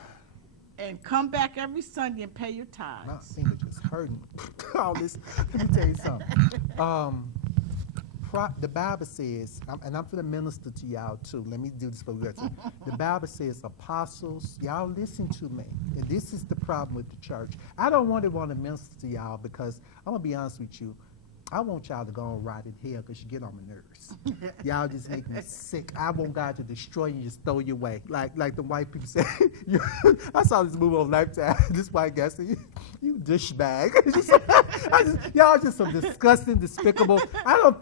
and come back every Sunday and pay your my tithes. finger just hurting. All this. Let me tell you something. The Bible says, and I'm going to minister to y'all too. Let me do this for you. The Bible says apostles, y'all listen to me. And this is the problem with the church. I don't want to minister to y'all because I'm going to be honest with you. I want y'all to go and rot in hell because you get on my nerves. Y'all just make me sick. I want God to destroy you and just throw you away. Like the white people say. I saw this movie on Lifetime. This white guy said, you douchebag. Y'all just so disgusting, despicable. I don't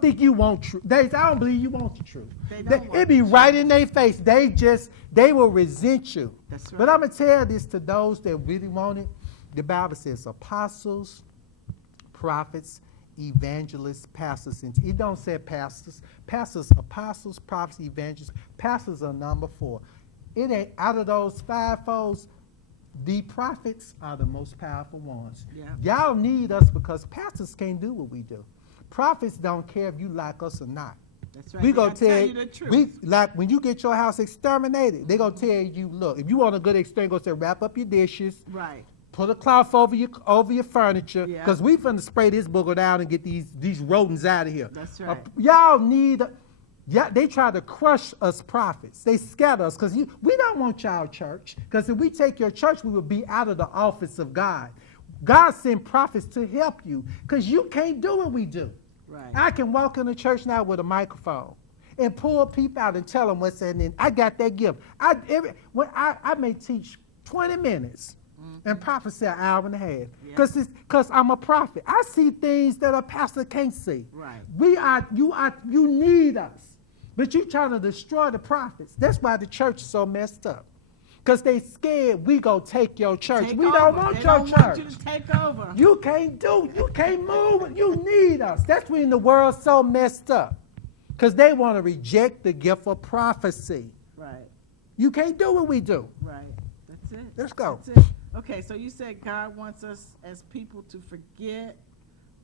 think you want truth. I don't believe you want the truth. It be right in their face. They will resent you. That's right. But I'm going to tell this to those that really want it. The Bible says apostles, prophets, evangelists, pastors. And it don't say pastors. Pastors, apostles, prophets, evangelists. Pastors are number 4. It ain't out of those 5 folds. The prophets are the most powerful ones. Yeah. Y'all need us because pastors can't do what we do. Prophets don't care if you like us or not. That's right. We They gonna gotta tell you the truth. like when you get your house exterminated, they gonna tell you, look, if you want a good exterminate, go say wrap up your dishes, Right. put a cloth over your furniture, Yeah. because we finna spray this booger down and get these rodents out of here. That's right. Y'all need. They try to crush us prophets. They scatter us because we don't want y'all church. Because if we take your church, we will be out of the office of God. God sent prophets to help you because you can't do what we do. Right. I can walk in the church now with a microphone and pull people out and tell them what's in it. I got that gift. I may teach 20 minutes and prophesy an hour and a half because I'm a prophet. I see things that a pastor can't see. Right. You need us. But you trying to destroy the prophets. That's why the church is so messed up. Because they scared we go take your church. We don't want your church. They don't want you to take over. You can't move. You need us. That's when the world's so messed up. Because they want to reject the gift of prophecy. Right. You can't do what we do. Right. That's it. Let's go. That's it. Okay, so you said God wants us as people to forget,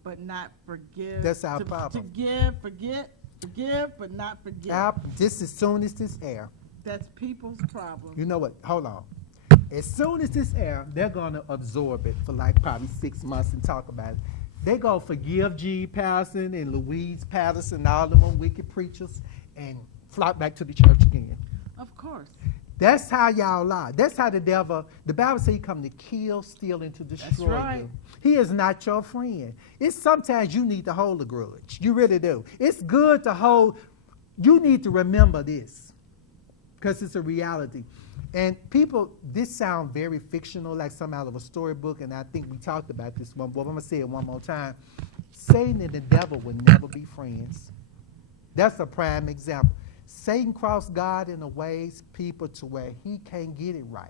but not forgive. That's our problem. To forgive, but not forget. Just as soon as this air. That's people's problem. You know what? Hold on. As soon as this air, they're going to absorb it for like probably 6 months and talk about it. They're going to forgive G. Patterson and Louise Patterson and all them wicked preachers and flock back to the church again. Of course. That's how y'all lie. That's how the devil, the Bible says he come to kill, steal, and to destroy right. you. He is not your friend. It's sometimes you need to hold a grudge. You really do. It's good to hold. You need to remember this because it's a reality. And people, this sounds very fictional, like something out of a storybook, and I think we talked about this one, but I'm going to say it one more time. Satan and the devil will never be friends. That's a prime example. Satan crossed God in a ways, people, to where he can't get it right.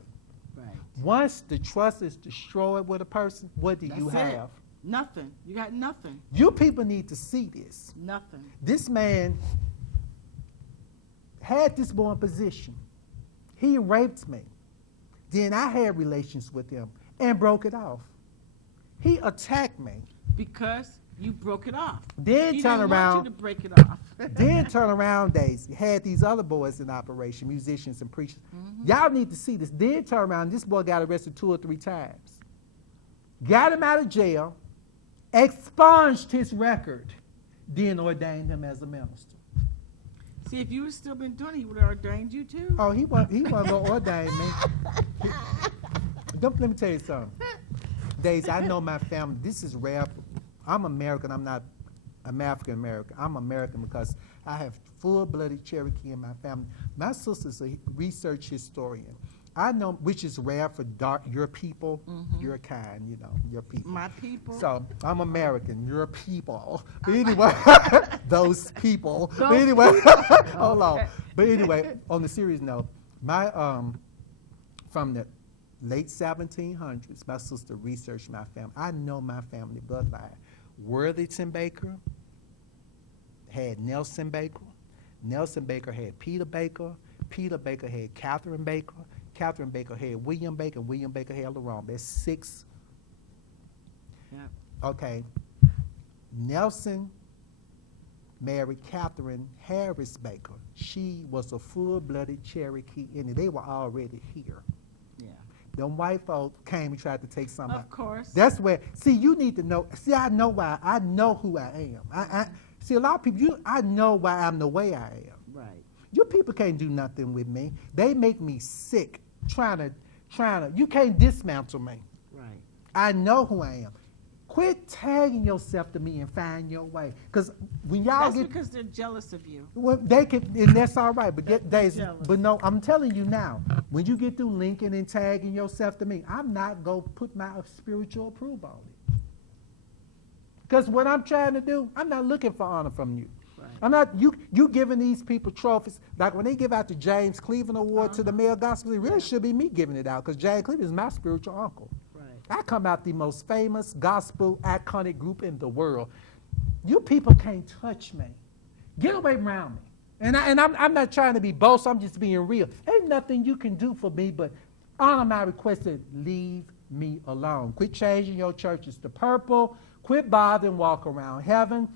Right. Once the trust is destroyed with a person, what do you That's it. have? Nothing. You got nothing. You people need to see this. Nothing. This man had this boy in position. He raped me. Then I had relations with him and broke it off. He attacked me. Because you broke it off. Then He turn didn't around. want you to break it off. Then turn around days, had these other boys in operation, musicians and preachers. Y'all need to see this. Then turn around, this boy got arrested 2 or 3 times. Got him out of jail, expunged his record, then ordained him as a minister. See, if you had still been doing it, he would have ordained you too. Oh, he wasn't going to ordain me. Let me tell you something. Days, I know my family. This is rare. I'm American. I'm not African American. I'm American because I have full-blooded Cherokee in my family. My sister's a research historian. I know, which is rare for your people, your kind, your people. My people. So I'm American, your people. But anyway, those people. But Those anyway, people. hold on. Okay. But anyway, on the serious note, my from the late 1700s, my sister researched my family. I know my family bloodline. Worthington Baker had Nelson Baker. Nelson Baker had Peter Baker. Peter Baker had Catherine Baker. Catherine Baker had William Baker. William Baker had Lerone. That's 6. Yep. Okay. Nelson married Catherine Harris Baker. She was a full-blooded Cherokee, and they were already here. Yeah. Them white folks came and tried to take some out. Of course. That's where, see, you need to know. See, I know why. I know who I am. See, a lot of people, I know why I'm the way I am. Right. You people can't do nothing with me. They make me sick trying to, you can't dismantle me. Right. I know who I am. Quit tagging yourself to me and find your way. Because when y'all That's get, because they're jealous of you. well, they can, and that's all right. But They're jealous. but no, I'm telling you now, when you get through linking and tagging yourself to me, I'm not going to put my spiritual approval on it. Because what I'm trying to do, I'm not looking for honor from you. Right. I'm not, you giving these people trophies. Like when they give out the James Cleveland Award to the male gospel, it really should be me giving it out, because James Cleveland is my spiritual uncle. Right. I come out the most famous gospel iconic group in the world. You people can't touch me. Get away around me. And I'm not trying to be boastful, I'm just being real. Ain't nothing you can do for me but honor my request to leave me alone. Quit changing your churches to purple. Quit bothering walk around heaven.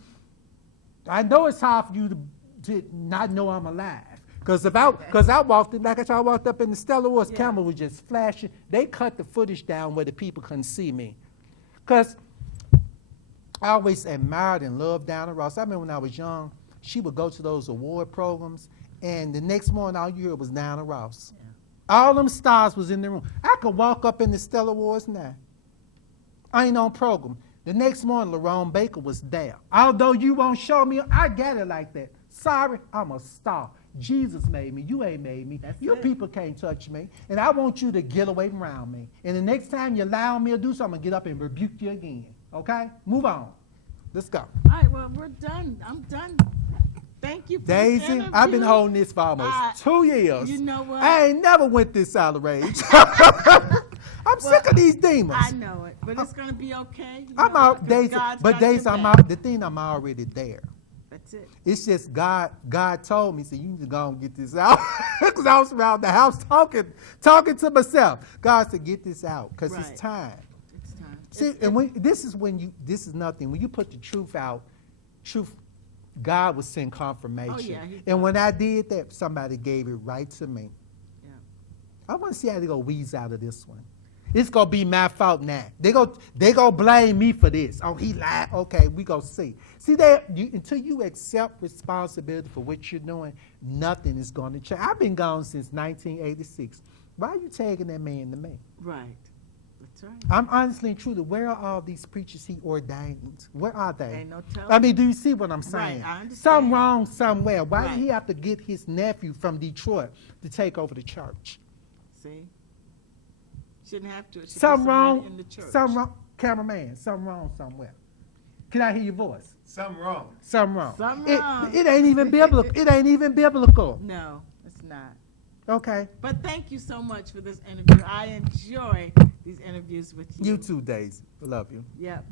I know it's hard for you to not know I'm alive. Because I walked in, like I said, I walked up in the Stellar Wars, camera was just flashing. They cut the footage down where the people couldn't see me. Because I always admired and loved Diana Ross. I remember when I was young, she would go to those award programs, and the next morning all you heard was Diana Ross. Yeah. All them stars was in the room. I could walk up in the Stellar Wars now. I ain't on program. The next morning, Lerone Baker was there. Although you won't show me, I got it like that. Sorry, I'm a star. Jesus made me. You ain't made me. You people can't touch me. And I want you to get away from around me. And the next time you allow me to do something, I'm going to get up and rebuke you again. Okay? Move on. Let's go. All right, well, we're done. I'm done. Thank you for Daisy, this interview. I've been holding this for almost 2 years. You know what? I ain't never went this out of rage. I'm sick of these demons. I know it, but it's going to be okay. You I'm know, out, 'cause Daisy. God's But got Daisy, your I'm back. out. The thing, I'm already there. That's it. It's just God told me, so you need to go and get this out. Because I was around the house talking to myself. God said, get this out, because Right. it's time. It's time. See, and this is nothing. When you put the truth out, God will send confirmation. Oh, yeah, and when I did that, somebody gave it right to me. Yeah. I want to see how they go wheeze out of this one. It's going to be my fault now. They go blame me for this. Oh, he lied. Okay, we go see. See, until you accept responsibility for what you're doing, nothing is going to change. I've been gone since 1986. Why are you tagging that man to me? Right. That's right. I'm honestly and truly, where are all these preachers he ordained? Where are they? Ain't no telling. I mean, do you see what I'm saying? Right, I understand. Something wrong somewhere. Why Right. did he have to get his nephew from Detroit to take over the church? See? Shouldn't have to. It should be Something somebody wrong. in the church. Something wrong. Cameraman, something wrong somewhere. Can I hear your voice? Something wrong. Something wrong. Something wrong. It ain't even biblical. It ain't even biblical. No, it's not. Okay. But thank you so much for this interview. I enjoy these interviews with you. You too, Daisy. Love you. Yep.